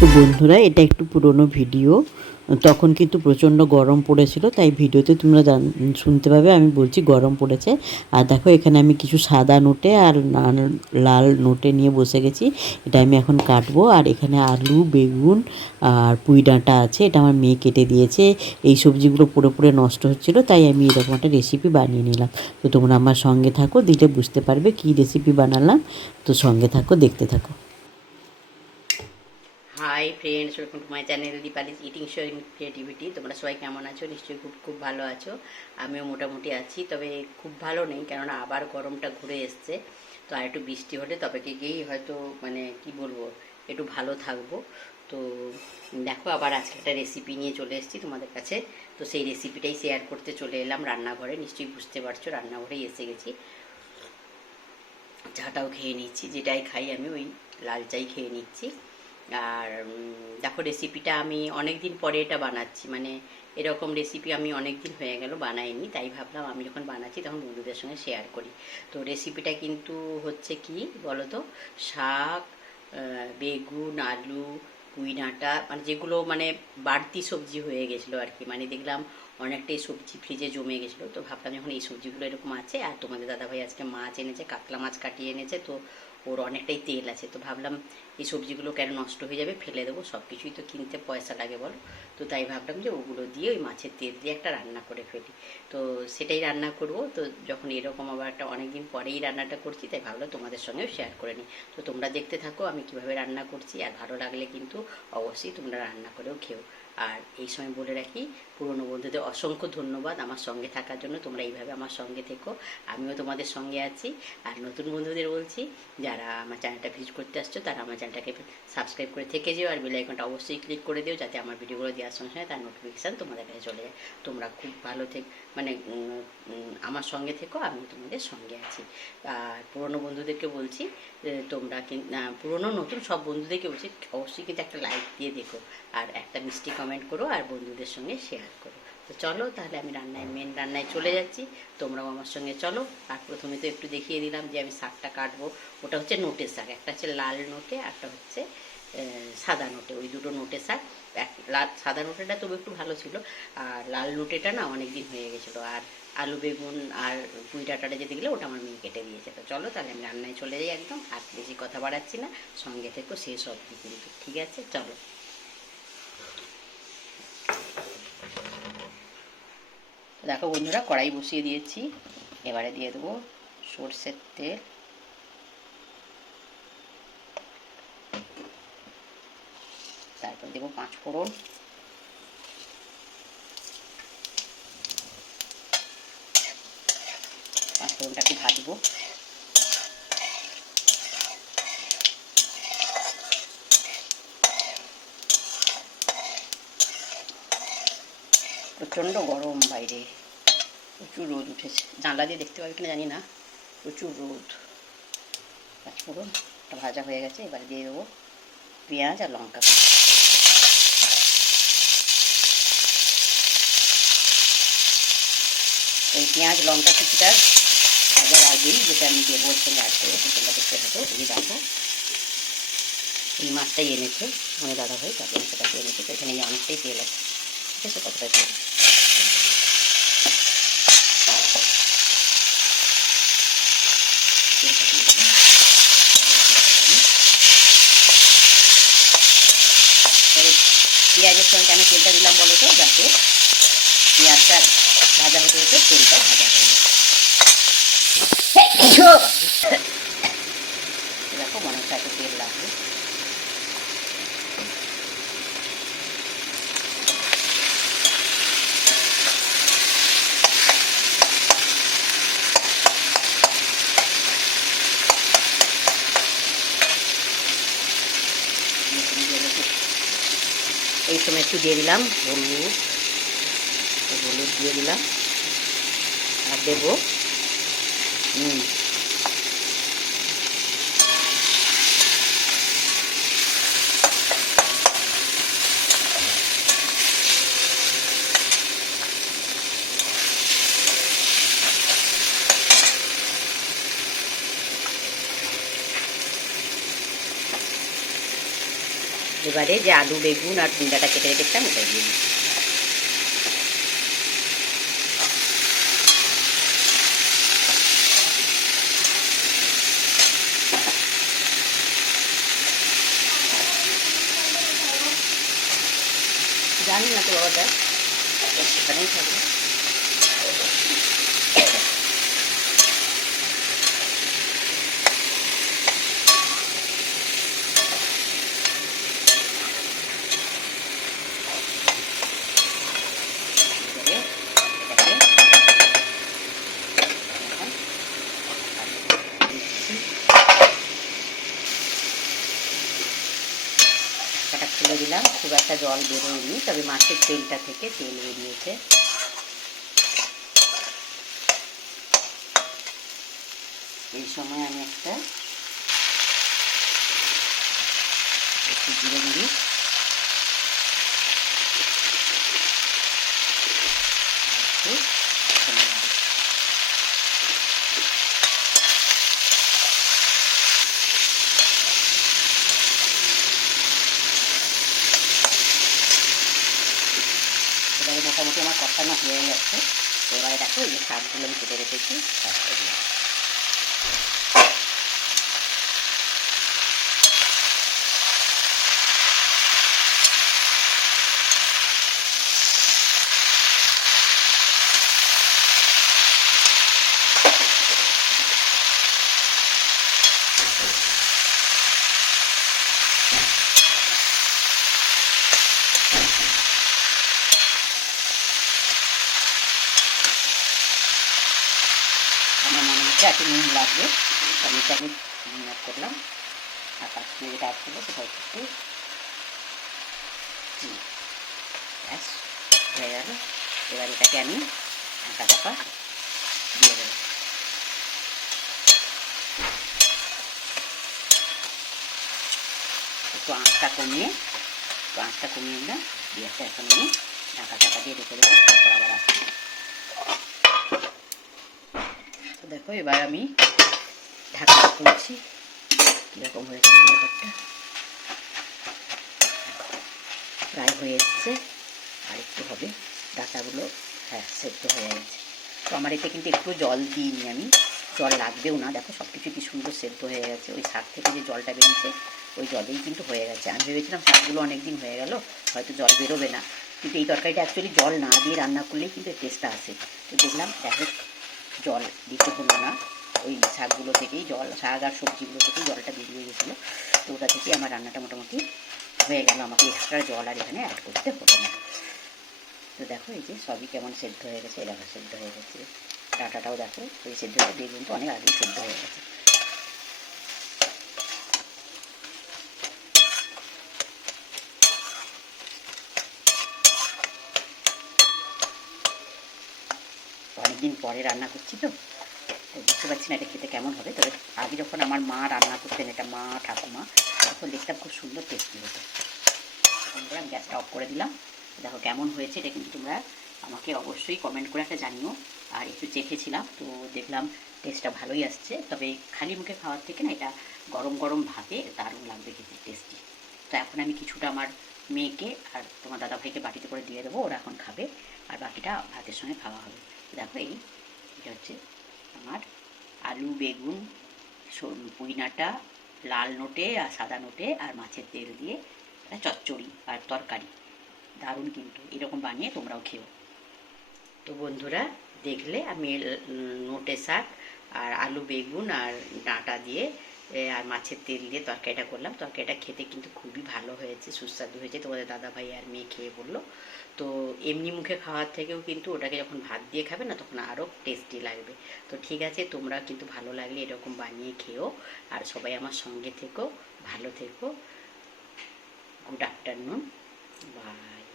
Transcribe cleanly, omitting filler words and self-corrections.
তো বন্ধুরা, এটা একটু পুরনো ভিডিও। তখন কিন্তু প্রচণ্ড গরম পড়েছিল, তাই ভিডিওতে তোমরা শুনতে পাবে আমি বলছি গরম পড়েছে। আর দেখো, এখানে আমি কিছু সাদা নোটে আর লাল নোটে নিয়ে বসে গেছি। এটা আমি এখন কাটবো। আর এখানে আলু, বেগুন আর পুঁই ডাঁটা আছে, এটা আমার মেয়ে কেটে দিয়েছে। এই সবজিগুলো পুরো পুরো নষ্ট হচ্ছিলো, তাই আমি এরকম একটা রেসিপি বানিয়ে নিলাম। তো তোমরা আমার সঙ্গে থাকো, দিলে বুঝতে পারবে কী রেসিপি বানালাম। তো সঙ্গে থাকো, দেখতে থাকো। Hi friends, welcome to my channel Dipali's eating show in creativity. তোমরা সবাই কেমন আছো? নিশ্চয়ই খুব খুব ভালো আছো। আমিও মোটামুটি আছি, তবে খুব ভালো নেই, কেননা আবার গরমটা ঘুরে এসছে। তো আর একটু বৃষ্টি হলে তবে গিয়েই হয়তো মানে কি বলবো, একটু ভালো থাকবো। তো দেখো, আবার আজকে একটা রেসিপি নিয়ে চলে এসেছি তোমাদের কাছে। তো সেই রেসিপিটাই শেয়ার করতে চলে এলাম রান্নাঘরে। নিশ্চয়ই বুঝতে পারছো, রান্নাঘরেই এসে গেছি। চাটাও খেয়ে নিচ্ছি, যেটাই খাই আমি ওই লাল চাই খেয়ে নিচ্ছি। আর দেখো, রেসিপিটা আমি অনেক দিন পরে এটা বানাচ্ছি, মানে এরকম রেসিপি আমি অনেক দিন হয়ে গেল বানাইনি, তাই ভাবলাম আমি যখন বানাচ্ছি তখন বন্ধুদের সঙ্গে শেয়ার করি। তো রেসিপিটা কিন্তু হচ্ছে কি বলো তো, শাক, বেগুন, আলু, পুঁই ডাঁটা, মানে যেগুলো মানে বাড়তি সবজি হয়ে গেছিলো আর কি, মানে দেখলাম অনেকটাই সবজি ফ্রিজে জমে গেছিলো। তো ভাবলাম যখন এই সবজিগুলো এরকম আছে, আর তোমাদের দাদাভাই আজকে মাছ এনেছে, কাতলা মাছ কাটিয়ে এনেছে, তো ওর অনেকটাই তেল আছে, তো ভাবলাম এই সবজিগুলো কেন নষ্ট হয়ে যাবে, ফেলে দেবো, সব কিছুই তো কিনতে পয়সা লাগে বলো। তো তাই ভাবলাম যে ওগুলো দিয়ে ওই মাছের তেল দিয়ে একটা রান্না করে ফেলি। তো সেটাই রান্না করব। তো যখন এরকম আবার একটা অনেকদিন পরেই রান্নাটা করছি, তাই ভাবলাম তোমাদের সঙ্গেও শেয়ার করে নিই। তো তোমরা দেখতে থাকো আমি কিভাবে রান্না করছি, আর ভালো লাগলে কিন্তু অবশ্যই তোমরা রান্না করেও খেও। আর এই সময় বলে রাখি, পুরনো বন্ধুদের অসংখ্য ধন্যবাদ আমার সঙ্গে থাকার জন্য। তোমরা এইভাবে আমার সঙ্গে থেকো, আমিও তোমাদের সঙ্গে আছি। আর নতুন বন্ধুদের বলছি, যারা আমার চ্যানেলটা ভিজিট করতে আসছো, তারা আমার চ্যানেলটাকে সাবস্ক্রাইব করে থেকে যেও, আর বেল আইকনটা অবশ্যই ক্লিক করে দিও, যাতে আমার ভিডিওগুলো দেওয়ার সঙ্গে সঙ্গে তার নোটিফিকেশান তোমাদের কাছে চলে যায়। তোমরা খুব ভালো মানে আমার সঙ্গে থেকো, আমি তোমাদের সঙ্গে আছি। আর পুরনো বন্ধুদেরকে বলছি, তোমরা পুরনো নতুন সব বন্ধুদেরকে বলছি, অবশ্যই কিন্তু একটা লাইক দিয়ে দেখো, আর একটা মিষ্টি কমেন্ট করো, আর বন্ধুদের সঙ্গে শেয়ার করো। তো চলো তাহলে আমি মেন রান্নায় চলে যাচ্ছি, তোমরাও আমার সঙ্গে চলো। আর প্রথমে তো একটু দেখিয়ে দিলাম যে আমি শাকটা কাটবো। ওটা হচ্ছে নোটের শাক, একটা হচ্ছে লাল নোটে, একটা হচ্ছে সাদা নোটে, ওই দুটো নোটে শাক। সাদা নোটেটা তবু একটু ভালো ছিল, আর লাল নোটেটা না অনেক দিন হয়ে গেছিলো। আর আলু, বেগুন আর পুঁই ডাঁটাটা যেতে গেলে ওটা আমার মেয়ে কেটে দিয়েছে। তো চলো তাহলে আমি রান্নায় চলে যাই একদম, আর বেশি কথা বাড়াচ্ছি না, সঙ্গে থেকো শেষ অবধি কিন্তু, ঠিক আছে? চলো। দেখো বন্ধুরা, কড়াই বসিয়ে দিয়েছি, এবারে দিয়ে দেবো সর্ষের তেল, তারপর দেবো 5 ফোড়ন, ফোড়নটাকে ভাজবো। প্রচণ্ড গরম বাইরে, প্রচুর রোদ উঠেছে, জানলা দিয়ে দেখতে পাবে কিনা জানি না, প্রচুর রোদ। 5 ফোড়নটা ভাজা হয়ে গেছে, এবারে দিয়ে দেবো পেঁয়াজ আর লঙ্কা। এই পেঁয়াজ লঙ্কা কিছুটা ভাজার আগেই যেটা আমি দেবো ওর সঙ্গে অ্যাড করবো, তোমরা দেখতে থাকো। এই দেখো, এই মাছটাই এনেছে মানে দাদাভাই, তারপরে সেটাকে এনেছে, তো এখানে অনেকটাই তেল আছে, ঠিক আছে? কতটা তেল পেঁয়াজের সঙ্গে আমি তেলটা দিলাম বলো তো, যাতে পেঁয়াজটা ভাজা হতে হতে তেলটাও ভাজা হয়ে যায়। দেখো, মনে হচ্ছে এত তেল লাগবে। এই সময় একটু দিয়ে দিলাম হলুদ, দিয়ে দিলাম, আর দেবো নুন। এবারে যে আলু বেগুন আর কুমড়াটা কেটে রেখেছিলাম ওটা দিয়ে দিই। জানি না তো বাবাটা সেখানেই থাকবে। ঢাকাটা খুলে দিলাম, খুব একটা জল বেরোয়নি, তবে মাছের তেলটা থেকে তেল বেরিয়েছে। এই সময় আমি একটু জিরে দিই, এবারে মোটামুটি আমার কষানো হয়ে গেছে। এবারে দেখো এই যে শাকগুলো আমি কেটে রেখেছি শাকটা দিয়ে আমার মনে হচ্ছে একটু নুন লাগবে, আমি এটা আমি নুন অ্যাড করলাম। আর তারপরে যেটা অ্যাড করবো সেটা হচ্ছে একটু ব্যাস হয়ে গেল। এবার এটাকে আমি ঢাকা চাপা দিয়ে দেবো। একটু আঁচটা কমিয়ে দিলাম, দিয়ে একটা এখন আমি ঢাকা চাপা দিয়ে রেখে দেবো, তারপর আবার আসছি। তো দেখো এবার আমি ঢাকা খুলছি, কীরকম হয়েছে ব্যাপারটা, প্রায় হয়ে এসছে, আর একটু হবে, ডাটাগুলো হ্যাঁ সেদ্ধ হয়ে গেছে। তো আমার এতে কিন্তু একটু জল দিইনি আমি, জল লাগবেও না। দেখো সব কিছু কি সুন্দর সেদ্ধ হয়ে গেছে, ওই শাক থেকে যে জলটা বেরিয়েছে ওই জলেই কিন্তু হয়ে গেছে। আমি ভেবেছিলাম শাকগুলো অনেক দিন হয়ে গেল, হয়তো জল বেরোবে না, কিন্তু এই তরকারিটা অ্যাকচুয়ালি জল না দিয়ে রান্না করলেই কিন্তু টেস্টটা আসে। তো দেখলাম দেখো জল দিতে হলো না, ওই শাকগুলো থেকেই জল, শাক আর সবজিগুলো থেকেই জলটা বেরিয়ে গেছিলো। তো ওটা থেকে আমার রান্নাটা মোটামুটি হয়ে গেল, আমাকে এক্সট্রা জল আর এখানে অ্যাড করতে হলো না। তো দেখো এই যে সবই কেমন সেদ্ধ হয়ে গেছে, এই দেখো সেদ্ধ হয়ে গেছে, ডাটাটাও দেখো ওই সেদ্ধ হয়ে, বেগুন তো অনেক আগেই সেদ্ধ হয়ে গেছে। অনেকদিন পরে রান্না করছি তো বুঝতে পারছি না এটা খেতে কেমন হবে। তবে আগে যখন আমার মা রান্না করতেন, এটা মা ঠাকুমা, তখন দেখতাম খুব সুন্দর টেস্টি হতো। তখন আমি গ্যাসটা অফ করে দিলাম। দেখো কেমন হয়েছে এটা কিন্তু তোমরা আমাকে অবশ্যই কমেন্ট করে একটা জানিও। আর একটু চেখেছিলাম তো দেখলাম টেস্টটা ভালোই আসছে, তবে খালি মুখে খাওয়ার থেকে না এটা গরম গরম ভাতে দারুণ লাগবে খেতে, টেস্টি। তো এখন আমি কিছুটা আমার মেয়েকে আর তোমার দাদাভাইকে বাটিতে করে দিয়ে দেবো, ওরা এখন খাবে, আর বাকিটা ভাতের সঙ্গে খাওয়া হবে। দেখো এটা হচ্ছে আমার আলু বেগুন পুইনাটা, লাল নোটে আর সাদা নোটে আর মাছের তেল দিয়ে একটা চচ্চড়ি আর তরকারি, দারুণ কিন্তু, এরকম বানিয়ে তোমরাও খেও। তো বন্ধুরা দেখলে আমি নোটে শাক আর আলু বেগুন আর ডাঁটা দিয়ে আর মাছের তেল দিয়ে তরকারিটা করলাম। তরকারিটা খেতে কিন্তু খুবই ভালো হয়েছে, সুস্বাদু হয়েছে, তোমাদের দাদাভাই আর মেয়ে খেয়ে বললো। তো এমনি মুখে খাওয়ার থেকেও কিন্তু ওটাকে যখন ভাত দিয়ে খাবে না তখন আরও টেস্টি লাগবে। তো ঠিক আছে, তোমরা কিন্তু ভালো লাগলে এরকম বানিয়ে খেও, আর সবাই আমার সঙ্গে থেকো, ভালো থেকো। Good afternoon, by.